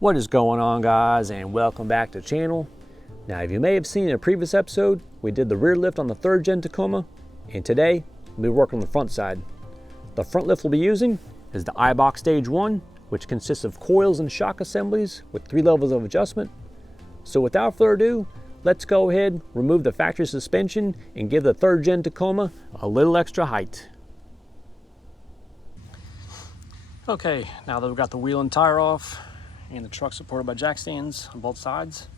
What is going on, guys, and welcome back to the channel. Now, you may have seen in a previous episode, we did the rear lift on the third Gen Tacoma, and today we'll be working on the front side. The front lift we'll be using is the Eibach Stage 1, which consists of coils and shock assemblies with 3 levels of adjustment. So without further ado, let's go ahead, remove the factory suspension, and give the third Gen Tacoma a little extra height. Okay, now that we've got the wheel and tire off, and the truck supported by jack stands on both sides,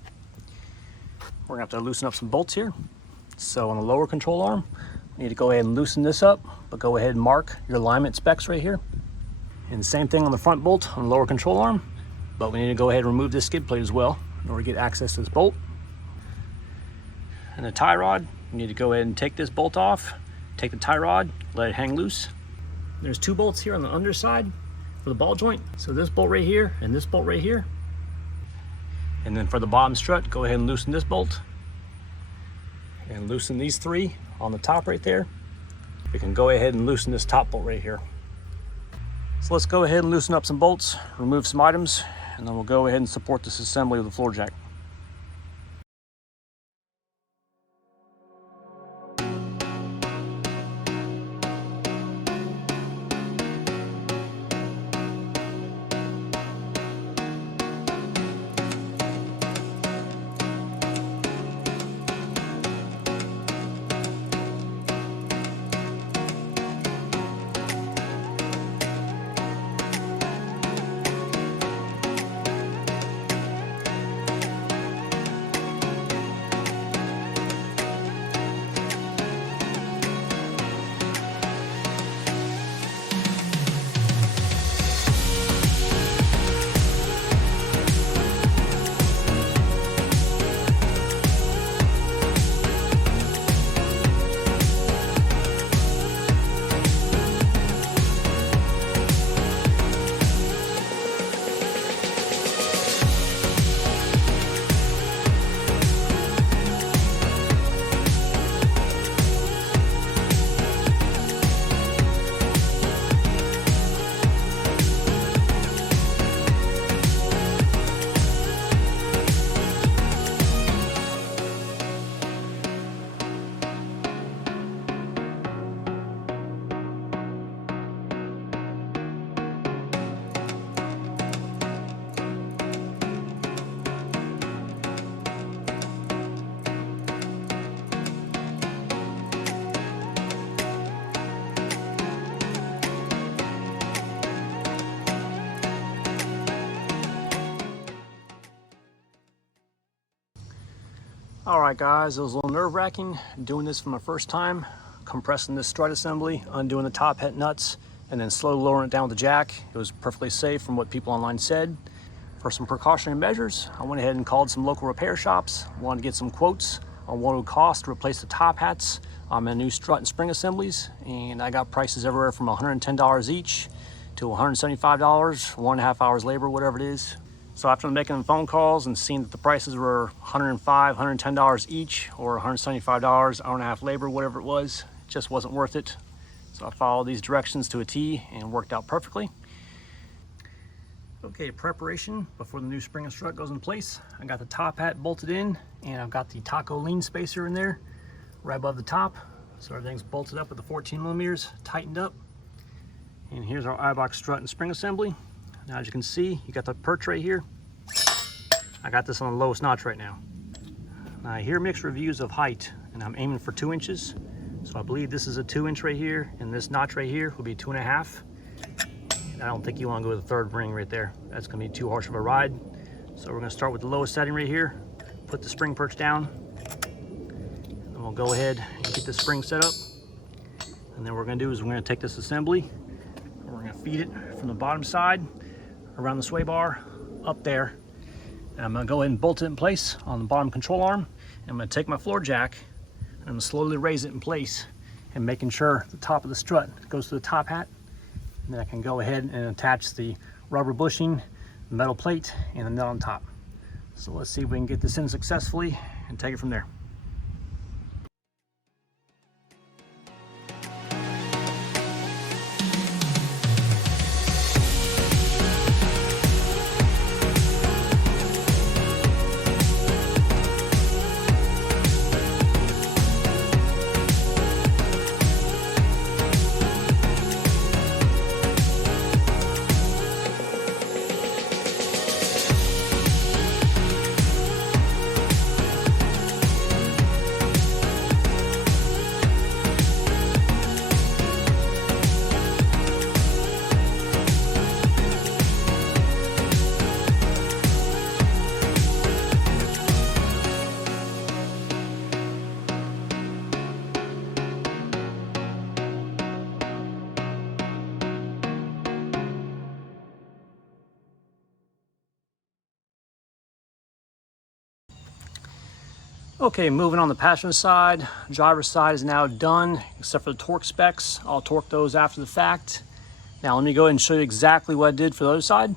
we're gonna have to loosen up some bolts here. So on the lower control arm, we need to go ahead and loosen this up, but go ahead and mark your alignment specs right here. And same thing on the front bolt on the lower control arm, but we need to go ahead and remove this skid plate as well in order to get access to this bolt. And the tie rod, you need to go ahead and take this bolt off, take the tie rod, let it hang loose. There's 2 bolts here on the underside for the ball joint. So this bolt right here and this bolt right here. And then for the bottom strut, go ahead and loosen this bolt and loosen these 3 on the top right there. We can go ahead and loosen this top bolt right here. So let's go ahead and loosen up some bolts, remove some items, and then we'll go ahead and support this assembly of the floor jack. Alright guys, it was a little nerve-wracking doing this for my first time, compressing this strut assembly, undoing the top head nuts, and then slowly lowering it down with the jack. It was perfectly safe from what people online said. For some precautionary measures, I went ahead and called some local repair shops, wanted to get some quotes on what it would cost to replace the top hats on my new strut and spring assemblies, and I got prices everywhere from $110 each to $175, 1.5 hours labor, whatever it is. So after making phone calls and seeing that the prices were $105, $110 each, or $175, hour and a half labor, whatever it was, it just wasn't worth it. So I followed these directions to a T and worked out perfectly. Okay, preparation before the new spring and strut goes in place. I got the top hat bolted in, and I've got the taco lean spacer in there right above the top. So everything's bolted up with the 14 millimeters tightened up. And here's our Eibach strut and spring assembly. Now, as you can see, you got the perch right here. I got this on the lowest notch right now. Now, I hear mixed reviews of height, and I'm aiming for 2 inches. So I believe this is a 2 inch right here, and this notch right here will be 2.5. And I don't think you want to go to the 3rd ring right there. That's going to be too harsh of a ride. So we're going to start with the lowest setting right here, put the spring perch down, and then we'll go ahead and get the spring set up. And then what we're going to do is we're going to take this assembly, and we're going to feed it from the bottom side around the sway bar up there, and I'm going to go ahead and bolt it in place on the bottom control arm. And I'm going to take my floor jack and I'm going to slowly raise it in place, and making sure the top of the strut goes to the top hat, and then I can go ahead and attach the rubber bushing, the metal plate, and the nut on top. So let's see if we can get this in successfully and take it from there. Okay, moving on the passenger side. Driver's side is now done, except for the torque specs. I'll torque those after the fact. Now let me go ahead and show you exactly what I did for the other side.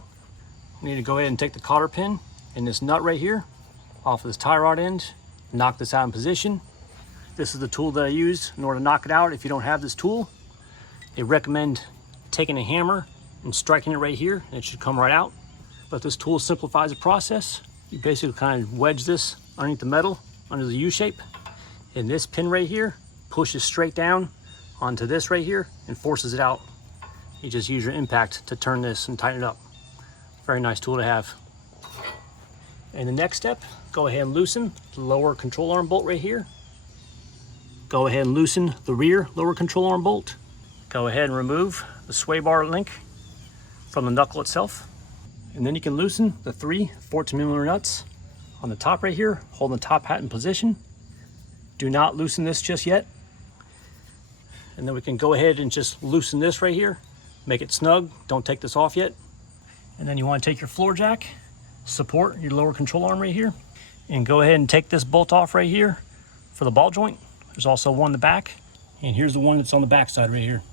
I need to go ahead and take the cotter pin and this nut right here off of this tie rod end, knock this out in position. This is the tool that I use in order to knock it out. If you don't have this tool, they recommend taking a hammer and striking it right here, and it should come right out. But this tool simplifies the process. You basically kind of wedge this underneath the metal, under the U shape, and this pin right here pushes straight down onto this right here and forces it out. You just use your impact to turn this and tighten it up. Very nice tool to have. And the next step, go ahead and loosen the lower control arm bolt right here. Go ahead and loosen the rear lower control arm bolt. Go ahead and remove the sway bar link from the knuckle itself. And then you can loosen the 3 14mm nuts on the top right here, holding the top hat in position. Do not loosen this just yet. And then we can go ahead and just loosen this right here, make it snug. Don't take this off yet. And then you want to take your floor jack, support your lower control arm right here, and go ahead and take this bolt off right here for the ball joint. There's also one in the back, and here's the one that's on the back side right here.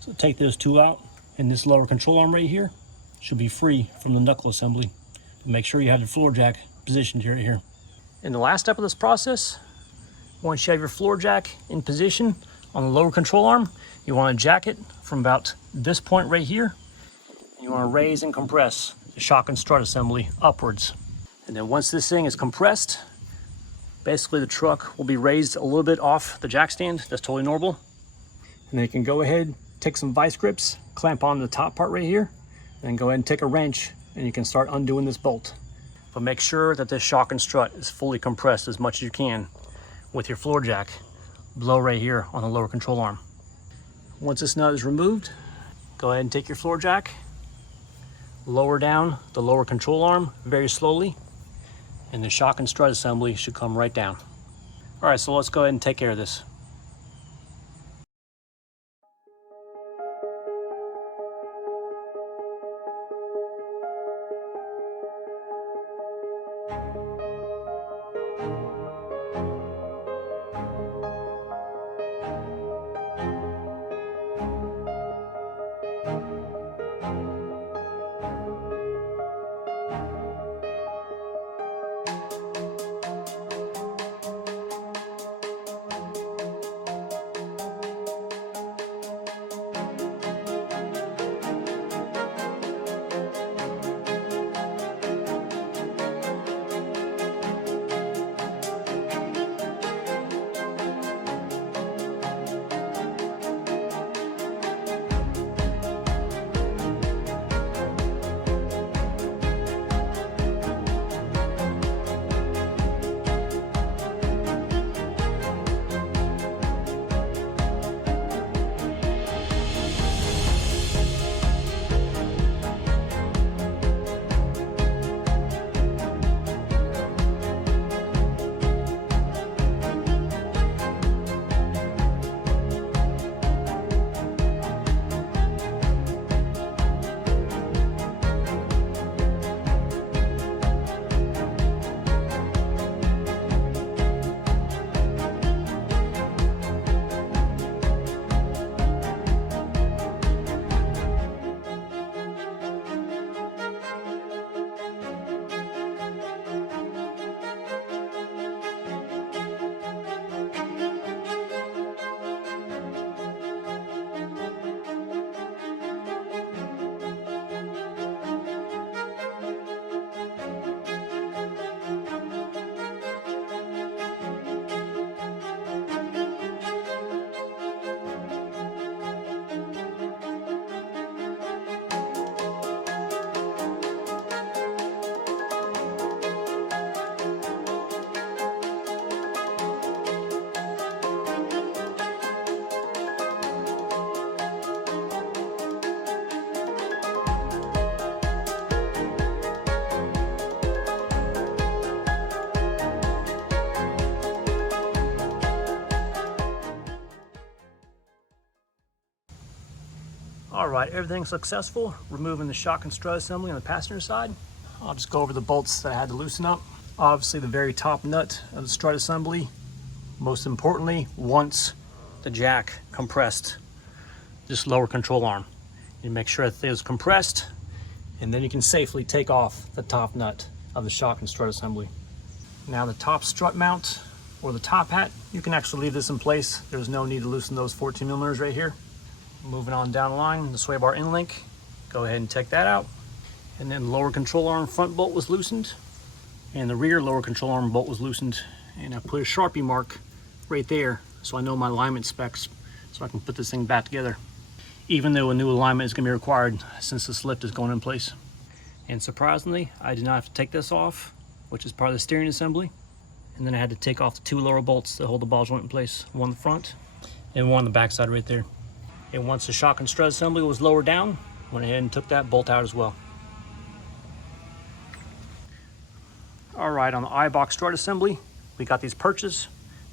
So take those two out, and this lower control arm right here should be free from the knuckle assembly. Make sure you have the floor jack positioned here. In the last step of this process, once you have your floor jack in position on the lower control arm, you want to jack it from about this point right here. You want to raise and compress the shock and strut assembly upwards. And then once this thing is compressed, basically the truck will be raised a little bit off the jack stand. That's totally normal. And then you can go ahead, take some vice grips, clamp on the top part right here, and then go ahead and take a wrench and you can start undoing this bolt. But make sure that this shock and strut is fully compressed as much as you can with your floor jack below right here on the lower control arm. Once this nut is removed, go ahead and take your floor jack, lower down the lower control arm very slowly, and the shock and strut assembly should come right down. All right, so let's go ahead and take care of this. All right, everything's successful. Removing the shock and strut assembly on the passenger side. I'll just go over the bolts that I had to loosen up. obviously the very top nut of the strut assembly. Most importantly, once the jack compressed this lower control arm, you make sure that it is compressed, and then you can safely take off the top nut of the shock and strut assembly. Now the top strut mount or the top hat, you can actually leave this in place. There's no need to loosen those 14 millimeters right here. Moving on down the line, the sway bar in link, go ahead and take that out. And then the lower control arm front bolt was loosened, and the rear lower control arm bolt was loosened. And I put a Sharpie mark right there so I know my alignment specs so I can put this thing back together, even though a new alignment is going to be required since this lift is going in place. And surprisingly, I did not have to take this off, which is part of the steering assembly. And then I had to take off the 2 lower bolts that hold the ball joint in place, one in the front and one on the back side right there. And once the shock and strut assembly was lowered down, went ahead and took that bolt out as well. All right, on the Eibach strut assembly, we got these perches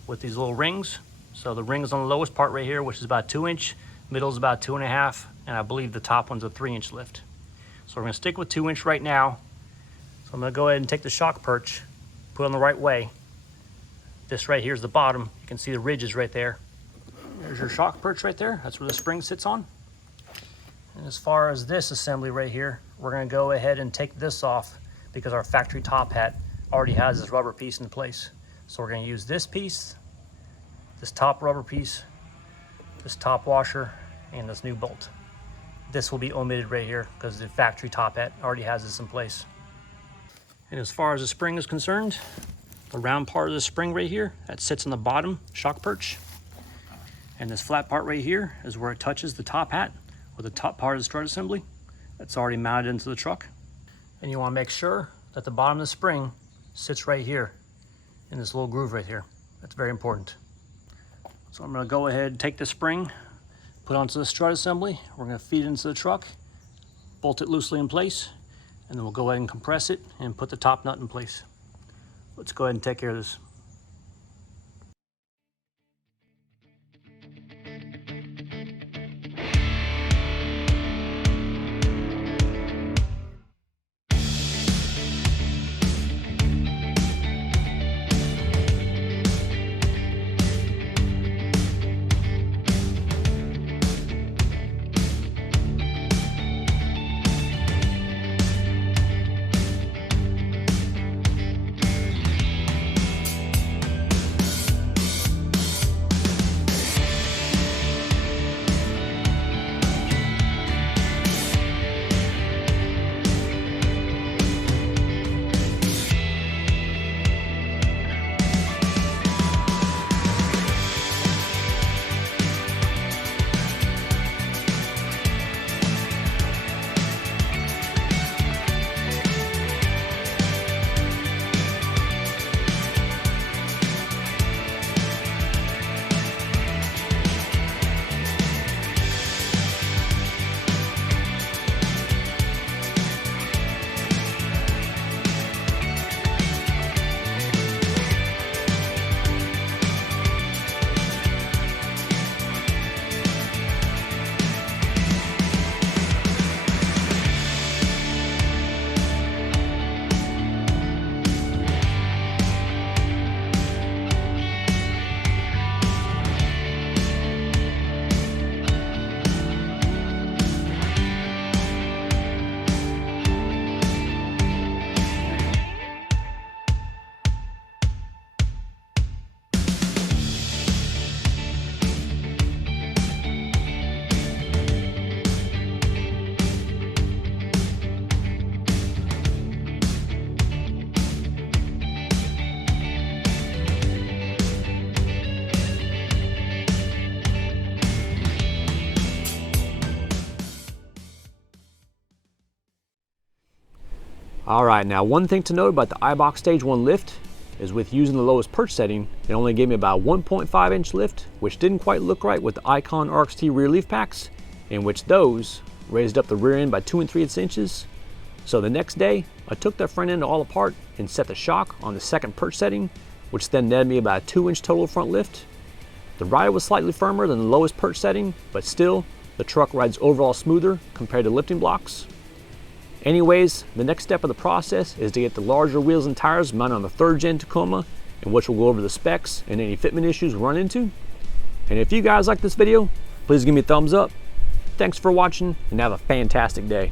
with these little rings. So the ring is on the lowest part right here, which is about 2 inch, middle is about 2.5, and I believe the top one's a 3-inch lift. So we're gonna stick with 2 inch right now. So I'm gonna go ahead and take the shock perch, put it on the right way. This right here is the bottom. You can see the ridges right there. There's your shock perch right there. That's where the spring sits on. And as far as this assembly right here, we're gonna go ahead and take this off because our factory top hat already has this rubber piece in place. So we're gonna use this piece, this top rubber piece, this top washer, and this new bolt. This will be omitted right here because the factory top hat already has this in place. And as far as the spring is concerned, the round part of the spring right here, that sits on the bottom shock perch. And this flat part right here is where it touches the top hat or the top part of the strut assembly. That's already mounted into the truck. And you wanna make sure that the bottom of the spring sits right here in this little groove right here. That's very important. So I'm gonna go ahead and take the spring, put it onto the strut assembly. We're gonna feed it into the truck, bolt it loosely in place, and then we'll go ahead and compress it and put the top nut in place. Let's go ahead and take care of this. All right, now one thing to note about the Eibach Stage 1 lift is with using the lowest perch setting, it only gave me about 1.5 inch lift, which didn't quite look right with the Icon RXT rear leaf packs, in which those raised up the rear end by 2 3/8 inches. So the next day, I took that front end all apart and set the shock on the second perch setting, which then netted me about a 2 inch total front lift. The rider was slightly firmer than the lowest perch setting, but still, the truck rides overall smoother compared to lifting blocks. Anyways, the next step of the process is to get the larger wheels and tires mounted on the 3rd Gen Tacoma, in which we'll go over the specs and any fitment issues we run into. And if you guys like this video, please give me a thumbs up. Thanks for watching and have a fantastic day.